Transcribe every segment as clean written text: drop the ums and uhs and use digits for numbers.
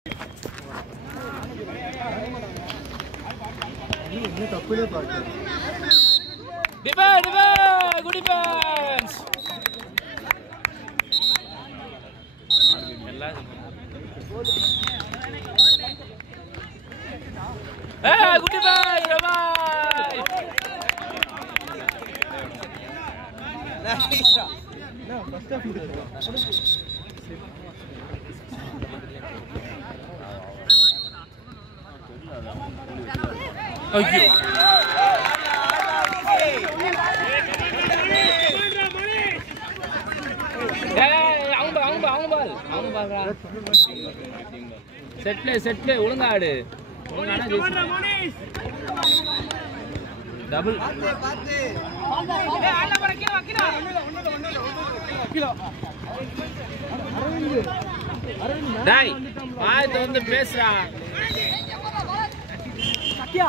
Good defense. Hey, good defense. Nice. No, first half set play ஒழுங்கா ஆடு double டேய் பாய் வந்து பேசுறா சத்யா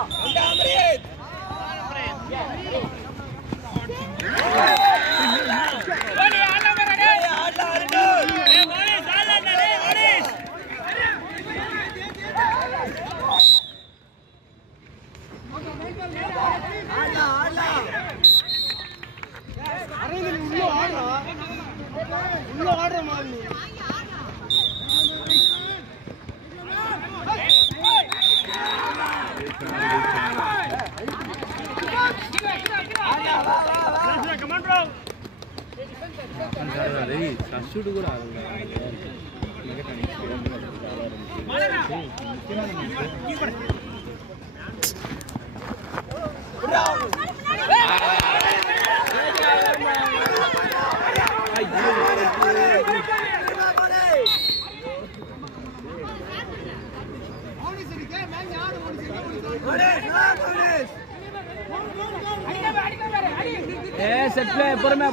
set play பொறுமை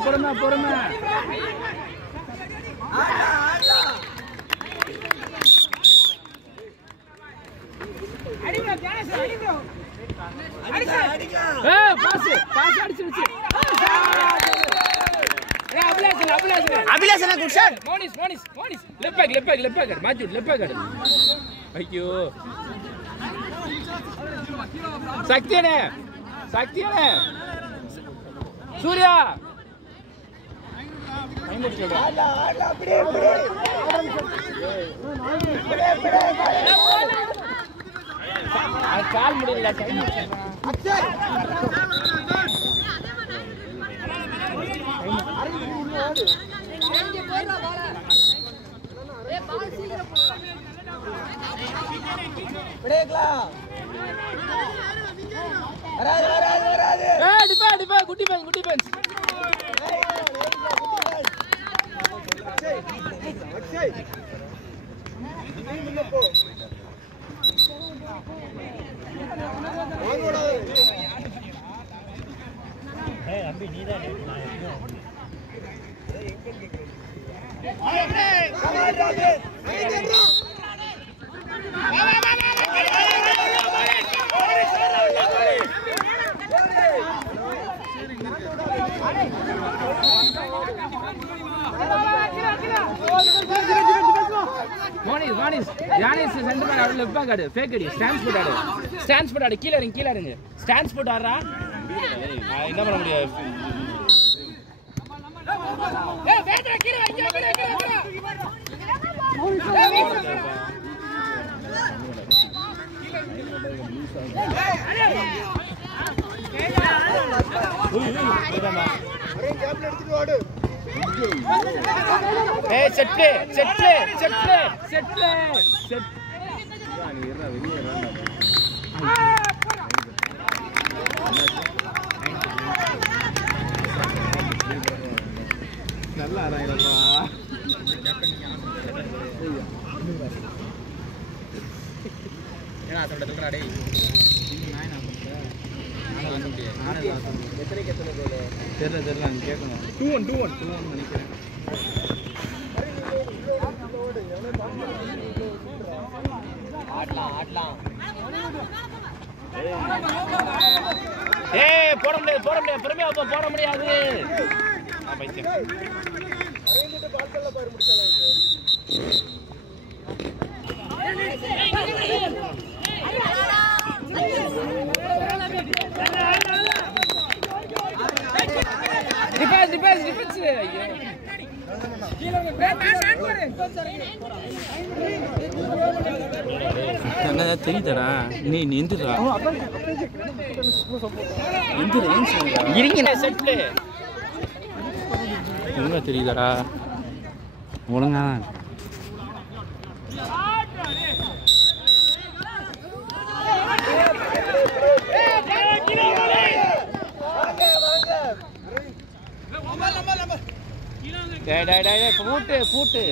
பாஸ் அடிச்சிருச்சு Abhilash good shot Monis left back மாஜூட் லெஃப்ட் பேக் ஐயோ சக்தியனே சூர்யா கால் முடியல குட்டி பென்ஸ் Monis, Yanis center back out left back out. Fake it. Stands put out. Killer ring. Stands put out. Inna panna mudiyadhu. Hey, betra killer Hey, set play. நல்லா ஆறாயிரப்பா ஏனா அதோட சொல்றா டேய் நான் என்ன பண்றேன் நான் வந்து முடியாது எத்தனை கோல் தெரியல நீ கேட்கணும் 2-1 நினைக்கிறேன் ஆடலாம் ஏய் போட முடியாது பொறுமையா போட முடியாது பைத்தியம் அரேஞ்சிட்டு பால் கல்ல பாரு முடிச்சால டிஃபென்ஸ் ஐயோ என்ன தெரியுதடா நீ நின்றுடா இருங்க செட் ப்ளே ஒழுங்கா தெரியுதடா ஒழுங்கா டேய் பூட்டு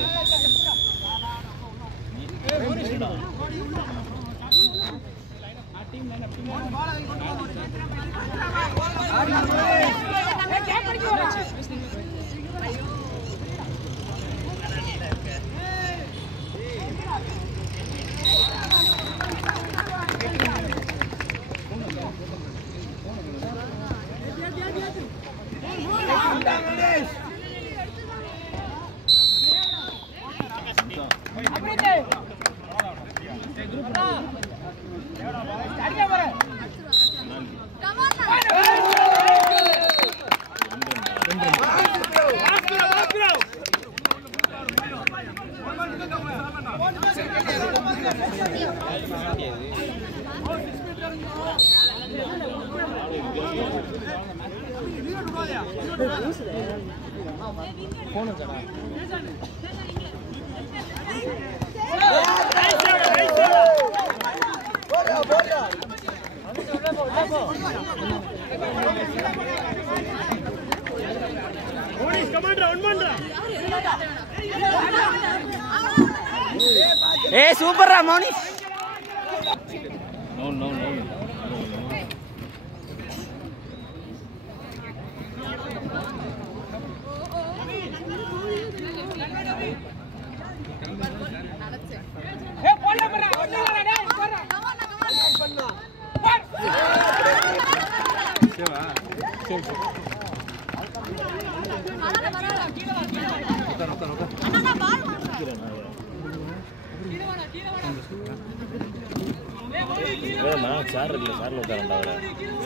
ஏ சூப்பர்ரா மோனிஷ் நோ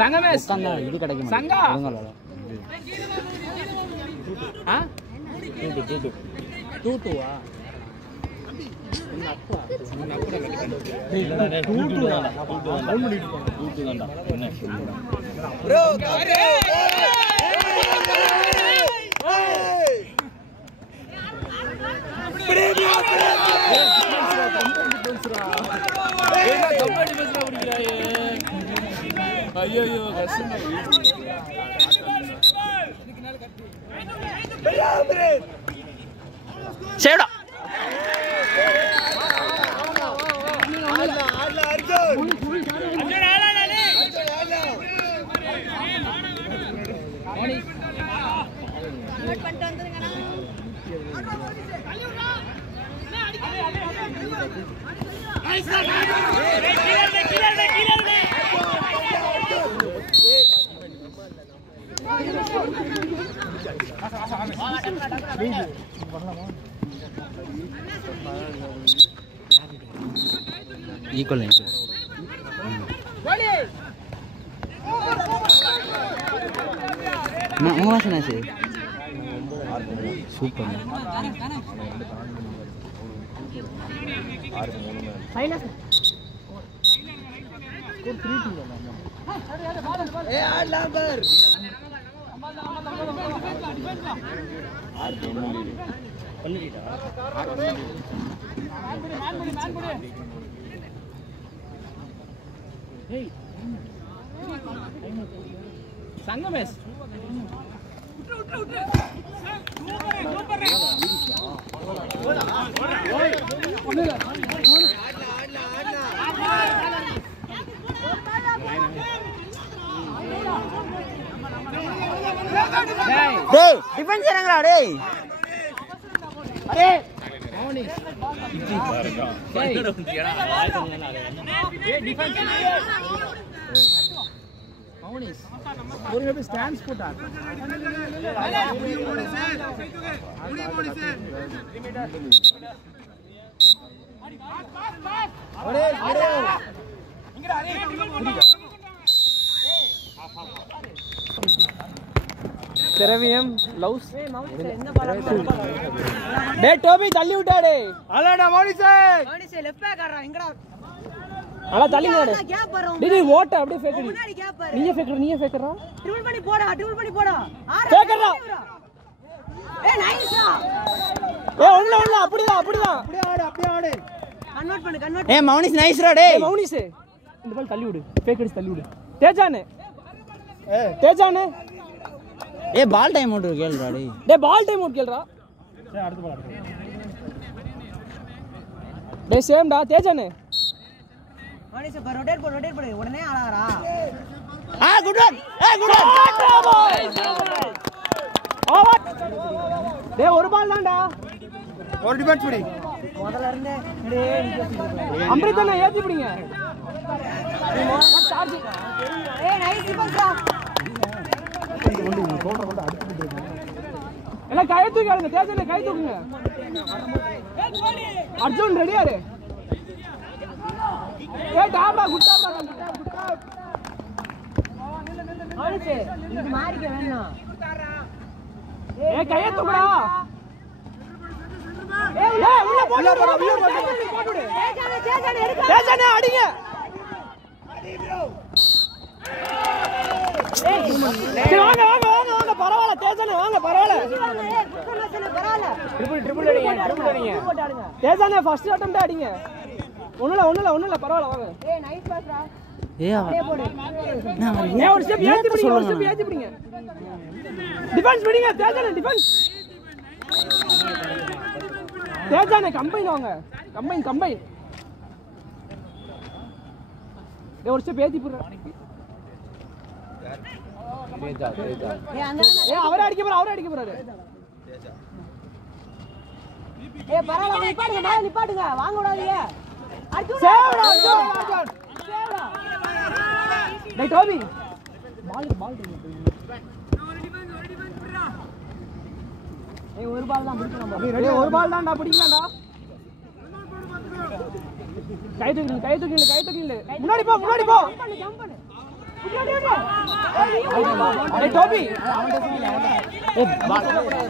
சங்கமே இது கிடைக்கும் சங்கா டூட்டுவா ஐயோ சேடா ஈக்குவல் சூப்பர் சங்கமேஷ் டேய் டிஃபென்ஸ் என்னங்கடா டேய் டேய் மோனிஷ் டேய் டிஃபென்ஸ் மோனிஷ் ஒரு ஹெட் ஸ்டாண்ட்ஸ் போட்டார் திரவியம் லவ்ஸ் டே டோபி தள்ளி விட்டாடே அலடா மோனிசே லெஃப்ட் பேக் ஆடுறா எங்கடா அல தள்ளி விடு கேப் வர டேய் ஓட்ட அப்படியே ஃபேக் முன்னாடி கேப் வர நீயே ஃபேக்கறா ட்ரிபிள் பண்ணி போடா ஃபேக்கறா ஏய் நைஸ்டா ஏய் ஒண்ணு அப்படிதான் அப்படியே ஆடு கன்வர்ட் ஏய் மௌனிஸ் நைஸ்ரா டேய் மௌனிஸ் இந்த பால் தள்ளி விடு ஃபேக் அடிச்சு தள்ளி விடு தேஜானே ஏய் பால் டைம் அவுட் கேளுடா டேய் டேய் பால் டைம் அவுட் கேளுடா டேய் அடுத்த பால் டேய் சேம் டா தேஜானே மணிஷ் ரொட்டேட் போடு உடனே ஆளாரா good one good one over டேய் ஒரு பால் தான்டா ஒரு டிஃபென்ஸ் புடி முதல்ல இருந்து அம்ரிதனை ஏத்தி பிடிங்க ஏய் நைஸ் டிஃபென்ஸ்டா எல்லாம் கை தூக்கிடுங்க தேஜானே கை தூக்குங்க அர்ஜுன் ரெடியாரு ஏய் டாபா குட்டாபா மணிஷ் இது மாறிக்க வேணாம் ஏய் கைய தூக்குடா ஏய் உள்ள போடு தேஜானே எடுக்க தேஜானே அடிங்க சரி வாங்க பரவாயில்லை தேஜானே வாங்க பரவாயில்லை ட்ரிபிள் அடிங்க தேஜானே ஃபர்ஸ்ட் அட்டெம்ப்ட் அடிங்க ஒண்ணுல பரவாயில்லை வாங்க ஏய் நைஸ் பாஸ்ரா ஏய் அப்படியே போடு ஏய் ஒரு ஸ்டெப் ஏத்தி பிடிங்க டிஃபென்ஸ் பிடிங்க தேஜானே டிஃபென்ஸ் தேஜானே கம்பைன் வாங்க கம்பைன் ஏய் ஒரு ஸ்டெப் ஏத்தி போடுற ஏய் அந்த ஏய் அவரே அடிக்க போறாரு ஏய் பரவாயில்லை நிப்பாட்டுங்க வாங்க விடாதீங்க அர்ஜுன் சேவ்டா அர்ஜுன் டேய் டோபி பால் ஏய் ஒரு பால் தான் பிடிக்கணும் ஏய் ஒரு பால் தான்டா பிடிக்கலாம்டா கை தூக்கில முன்னாடி போ ஜம்ப் பண்ணு டேய் டோபி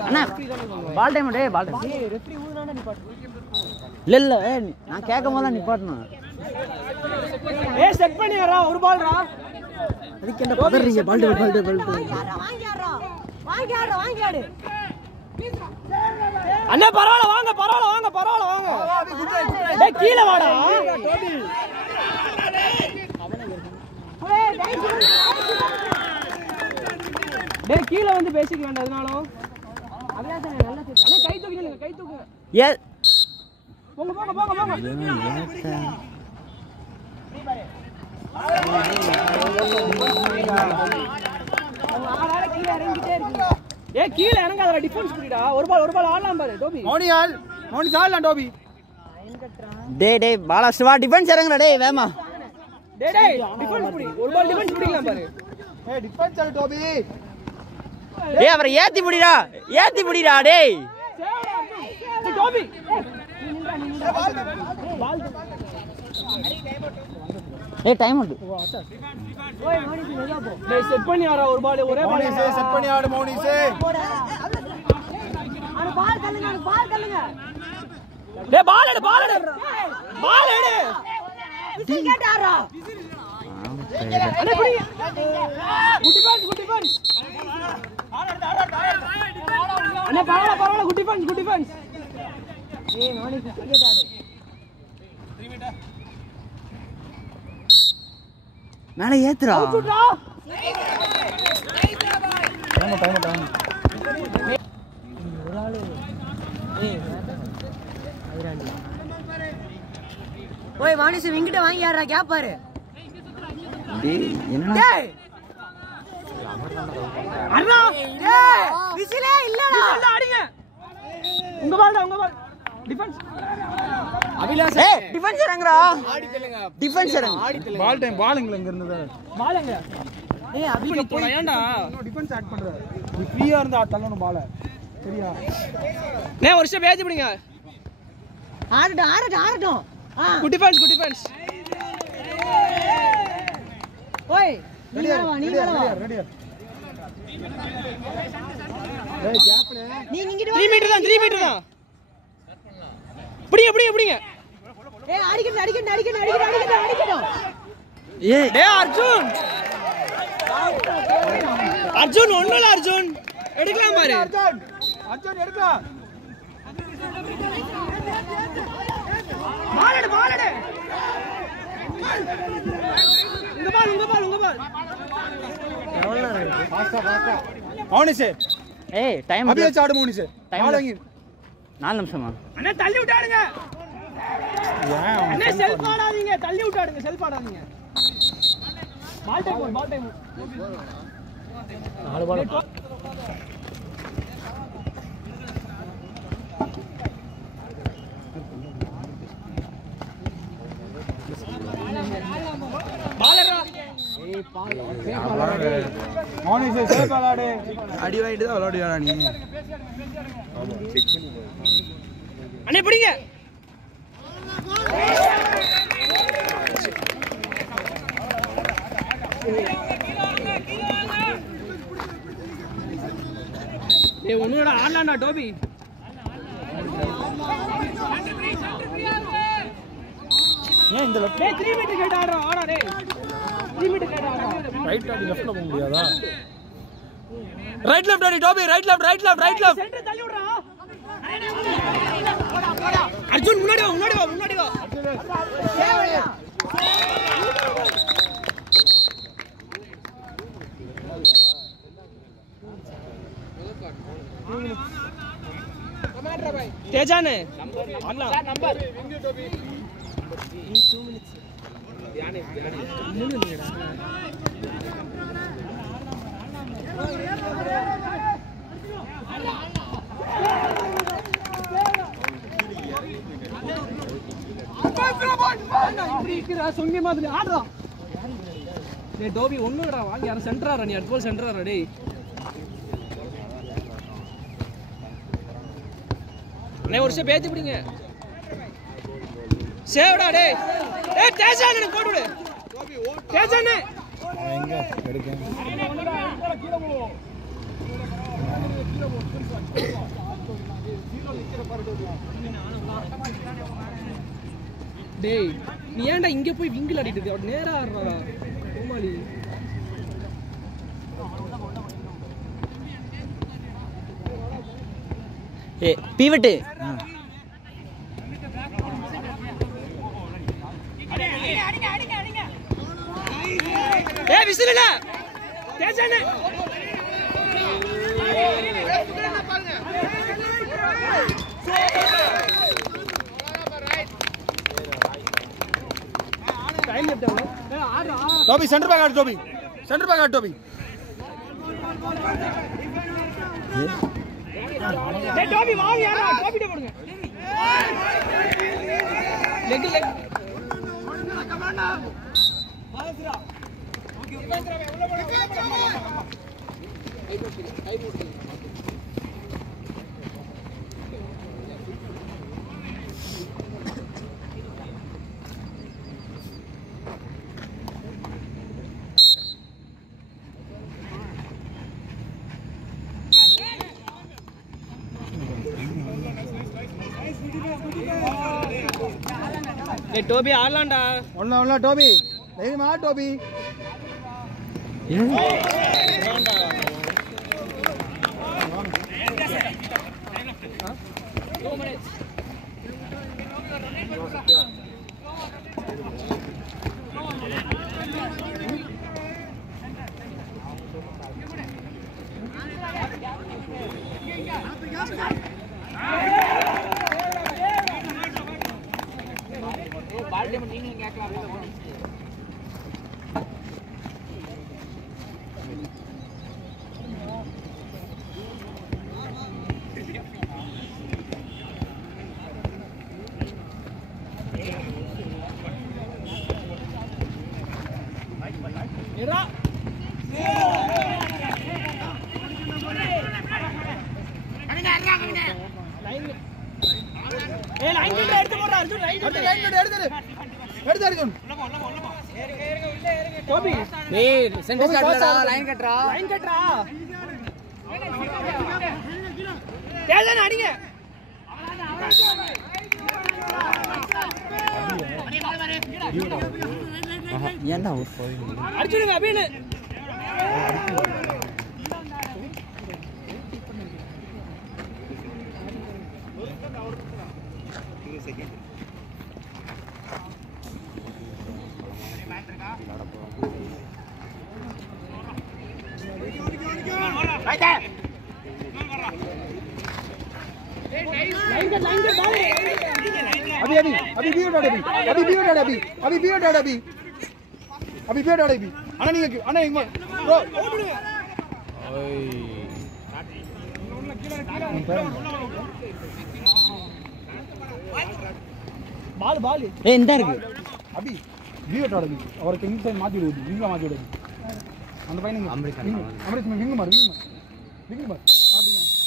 அண்ணா பால் டைம் டேய் பால் டைம் ஏய் ரெஃப்ரி ஊதுனானே நிப்பாட்டு இல்ல நான் கேட்கும்போது தான் நிப்பாட்டணும் ஏய் செட் பண்ணியாரா ஒரு பால்ரா அதுக்கு என்ன பதறீங்க பால் டைம் வாங்கி ஆடு அண்ணா பரவாயில்லை வாங்க டேய் கீழ வாடா டேய் கீழ வந்து பேசிக்க வேண்டாம் அதனால நல்லா அண்ணா கை தூக்குங்க ஏ போங்க ஏய் கீழ இறங்காதடா டிஃபென்ஸ் புடிடா ஒரு பால் ஆடலாம் பாரு டோபி மௌனி ஆடலாம் டோபி டேய் பாலாஸ்ட் வா டிஃபென்ஸ் இறங்குடா டேய் வேமா டேய் டிஃபென்ஸ் புடி ஒரு பால் டிஃபென்ஸ் புடிக்கலாம் பாரு ஏய் டிஃபென்ஸ் ஆல் டோபி டேய் அவரை ஏத்தி புடிடா டேய் டேய் டோபி பால் ஏய் டைம் அவுட் ஓய் மணிஷ் மெதுவா போ டேய் செட் பண்ணி ஆடா ஒரு பால் ஒரே பால் செட் பண்ணி ஆடு மௌனிஸே அட பால் தள்ளுங்க டேய் பால் எடு விக்கெட் ஆடுறா அண்ணே புடி குட் டிஃபென்ஸ் அண்ணே பரவாயில்லை குட் டிஃபென்ஸ் ஏய் மணிஷ் விக்கெட் ஆடு மேல ஏத்துடா சுட்றா டைம் ஒரு ஆளு ஏய் ஐராண்டி ஓய் மணிஷ் இங்கிட்ட வாங்கி ஆடுறா கேப் பாரு டேய் என்ன டேய் அண்ணா டேய் விசிலே இல்லடா அடிங்க உங்க பால் டிஃபென்ஸ் அபிலாஷ் ஏய் டிஃபென்ஸ் இறங்குடா டிஃபென்ஸ் இறங்கு பால் டைம் பாலுங்கள இங்க இருந்தது பால் எங்க ஏய் அபிக்கு போய் ஏன்டா டிஃபென்ஸ் ஆட் பண்ற நீ ஃப்ரீயா இருந்தா தள்ளணும் பால சரியா நே ஒரு ஸ்டெப் ஏத்தி பிடிங்க ஆறட்டும் குட் டிஃபென்ஸ் ஓய் நீ மேல வா ரெடியா டேய் கேப்ல நீ இங்கிட்டு வா 3 மீட்டர் தான் பிடிங்க ஏய் அடிக்கணும் டேய் அர்ஜுன் ஒண்ணும் இல்ல அர்ஜுன் எடுக்கலாம் பாரு அர்ஜுன் எடுக்கலாம் பாலடு உங்க பால் பாஸ்தா மௌனி சார் ஏய் டைம் அப்படியே சாடு மௌனி சார் பால் வாங்கி 4 நிமிஷமா அண்ணே தள்ளி விட்டாடுங்க அண்ணே செல்ஃப் ஆடாதீங்க தள்ளி விட்டாடுங்க செல்ஃப் ஆடாதீங்க பால் டைம் 4 பால் பாலரா ஏய் பால் மௌனி சார் சேஃப் விளையாடு அடி வாங்கிட்டு தான் விளையாடுவியா நீ? அண்ணே பிடிங்க ஏய் உன்னோட ஆடலாம்டா டோபி ஏன் இந்த லெஃப்ட் டேய் 3 மீட்டர் கேட் ஆடா டேய் 3 மீட்டர் கேட் ஆடா ரைட் ஆடி லெஃப்ட்ல போக முடியாதா ரைட் லெஃப்ட் அடி டோபி ரைட் லெஃப்ட் சென்டர் தள்ளி விடுறா அர்ஜுன் முன்னாடி வா தேஜானே நம்பர் சொங்க மாதிரி ஆடுறா டேய் டோபி ஒண்ணுடா வாங்க யாரும் சென்டரா நீ அட்வால் சென்டரா டேய் அண்ணே ஒரு பேத்தி பிடிங்க சேவடா டேய் டேய் தேஜானே எனக்கு போடு விடு தேஜானே எங்க எடுக்க டேய் நீ ஏன்டா இங்க போய் விங்கில் ஆடிட்டு இருக்க அப்படி நேரா ஆடுறா கோமாளி ஏ பீவட் ஏய் விசில் இல்ல தேஜானே டைம் எடுத்தாங்க ஏய் ஆடுறா டோபி சென்டர் பேக் ஆடு டோபி டேய் டோபி வாங்க யாரா டோபிட்ட போடுங்க லெக் கமாண்டா பாலஸ்ரா ஓகே டேய் டோபி ஆடலாம்டா ஒண்ணா டோபி தைரியமா டோபி ஏடா லைன் ஏய் லைன் கிட்ட எடுத்து போடா அடுத்து லைன் கட் எடுத்து அர்ஜுன் டோபி டேய் சென்டர் கட்றா லைன் கட்றா தேஜன் அடிங்க ஏன்டா அடிச்சுடுங்க அபினு अभी बीट अभी अண்ணா நீங்க அண்ணா இங்க ப்ரோ பால் ஏய் இந்த இருக்கு அபி बीट अभी அவருக்கு இந்த சைடு மாத்தி விடு விங்க மாத்தி விடு அந்த பையன் அமரேஷ் விங்க மாறு அப்படிங்க